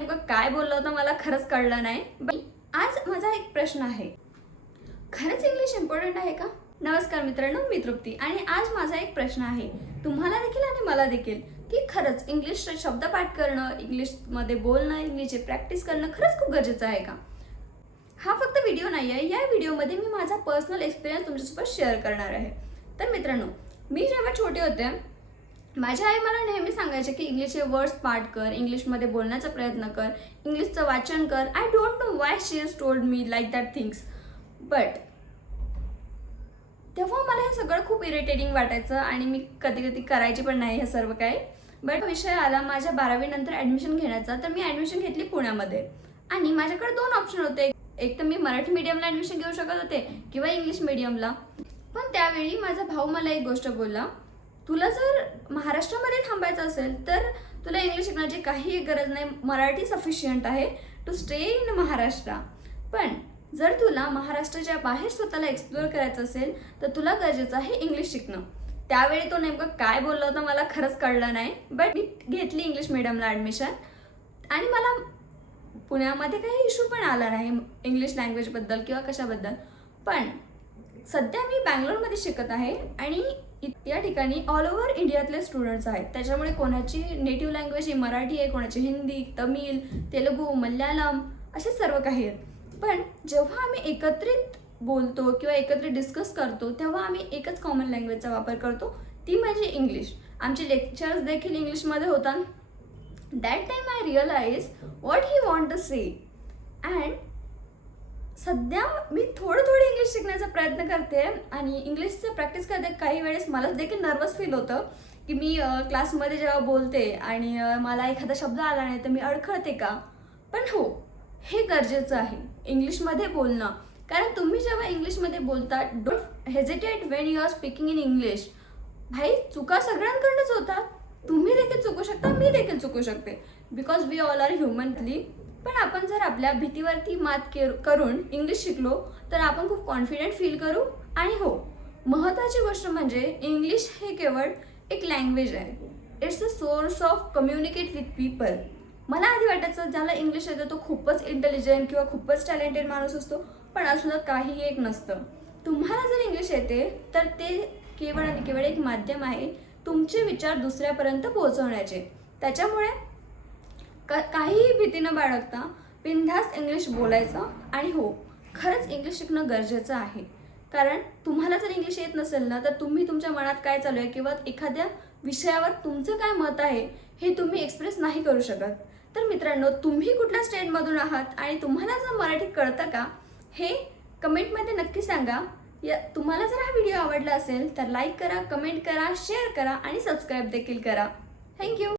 काय बोललो होतं मला खरंच कळलं नाही. आज माझा एक प्रश्न आहे, खरंच इंग्लिश इम्पॉर्टंट आहे का? नमस्कार मित्रांनो, मी तृप्ती आणि आज माझा एक प्रश्न आहे तुम्हाला देखील आणि मला देखील, की खरंच इंग्लिश शब्दपाठ करणं, इंग्लिशमध्ये बोलणं, इंग्लिशची प्रॅक्टिस करणं खरंच खूप गरजेचं आहे का? हा फक्त व्हिडिओ नाही आहे. या व्हिडिओमध्ये मी माझा पर्सनल एक्सपिरियन्स तुमच्यासोबत शेअर करणार आहे. तर मित्रांनो, मी जेव्हा छोटे होते, माझी आई मला नेहमी सांगायचे की इंग्लिशचे वर्ड्स पाठ कर, इंग्लिशमध्ये बोलण्याचा प्रयत्न कर, इंग्लिशचं वाचन कर. I don't know Y she has told me like that things, but तेव्हा मला हे सगळं खूप इरिटेटिंग वाटायचं आणि मी कधी कधी करायची पण नाही हे सर्व काही. बट विषय आला माझ्या 12वी नंतर ॲडमिशन घेण्याचा. तर मी ॲडमिशन घेतली पुण्यामध्ये आणि माझ्याकडे 2 ऑप्शन होते. एक तर मी मराठी मीडियमला ॲडमिशन घेऊ शकत होते किंवा इंग्लिश मीडियमला. पण त्यावेळी माझा भाऊ मला एक गोष्ट बोलला, तुला जर महाराष्ट्रामध्ये थांबायचं असेल तर तुला इंग्लिश शिकण्याची काही गरज नाही, मराठी सफिशियंट आहे टू स्टे इन महाराष्ट्र. पण जर तुला महाराष्ट्राच्या बाहेर स्वतःला एक्सप्लोअर करायचं असेल तर तुला गरजेचं आहे इंग्लिश शिकणं. त्यावेळी तो नेमकं काय बोलला होता मला खरंच कळलं नाही. बट मी घेतली इंग्लिश मीडियमला ॲडमिशन आणि मला पुण्यामध्ये काही इश्यू पण आला नाही इंग्लिश लँग्वेजबद्दल किंवा कशाबद्दल. पण सध्या मी बँगलोरमध्ये शिकत आहे आणि या ठिकाणी ऑल ओव्हर इंडियातले स्टुडंट्स आहेत. त्याच्यामुळे कोणाची नेटिव्ह लँग्वेज ही मराठी आहे, कोणाची हिंदी, तमिळ, तेलुगू, मल्याळम असे सर्व काही आहेत. पण जेव्हा आम्ही एकत्रित बोलतो किंवा एकत्रित डिस्कस करतो तेव्हा आम्ही एकच कॉमन लँग्वेजचा वापर करतो, ती म्हणजे इंग्लिश. आमचे लेक्चर्स देखील इंग्लिशमध्ये होतात. That time I realise what he want to say. And सध्या मी थोडं इंग्लिश शिकण्याचा प्रयत्न करते आणि इंग्लिशचं प्रॅक्टिस करते. काही वेळेस मला देखील नर्वस फील होतं की मी क्लासमध्ये जेव्हा बोलते आणि मला एखादा शब्द आला नाही तर मी अडखळते का. पण हो, हे गरजेचं आहे इंग्लिशमध्ये बोलणं. कारण तुम्ही जेव्हा इंग्लिशमध्ये बोलता, don't hesitate when you are speaking in English. भाई, चुका सगळ्यांकडूनच होतात. तुम्ही देखील चुकू शकता, मी देखील चुकू शकते, because we all R humanly. पण आपण जर आपल्या भीतीवरती मात करून इंग्लिश शिकलो तर आपण खूप कॉन्फिडेंट फील करू. आणि हो, महत्त्वाची गोष्ट म्हणजे इंग्लिश हे केवळ एक लँग्वेज आहे. It's a source of communicate with people. मला आधी वाटायचं ज्याला इंग्लिश येतं तो खूपच इंटेलिजंट किंवा खूपच टॅलेंटेड माणूस असतो, पण असलं काही एक नसतं. तुम्हाला जर इंग्लिश येते तर ते केवळ आणि केवळ एक माध्यम आहे तुमचे विचार दुसऱ्यापर्यंत पोहोचवण्याचे. त्याच्यामुळे काहीही भीती न बाळगता बिनधास्त इंग्लिश बोलायचं. आणि हो, खरंच इंग्लिश शिकणं गरजेचं आहे. कारण तुम्हाला जर इंग्लिश येत नसेल ना तर तुम्ही तुमच्या मनात काय चालू आहे किंवा एखाद्या विषयावर तुमचं काय मत आहे हे तुम्ही एक्सप्रेस नाही करू शकत. तर मित्रांनो, तुम्ही कुठल्या स्टेटमधून आहात आणि तुम्हाला जर मराठी कळतं का हे कमेंटमध्ये नक्की सांगा. तुम्हाला जर हा व्हिडिओ आवडला असेल तर लाईक करा, कमेंट करा, शेअर करा आणि सबस्क्राईब देखील करा. थँक्यू.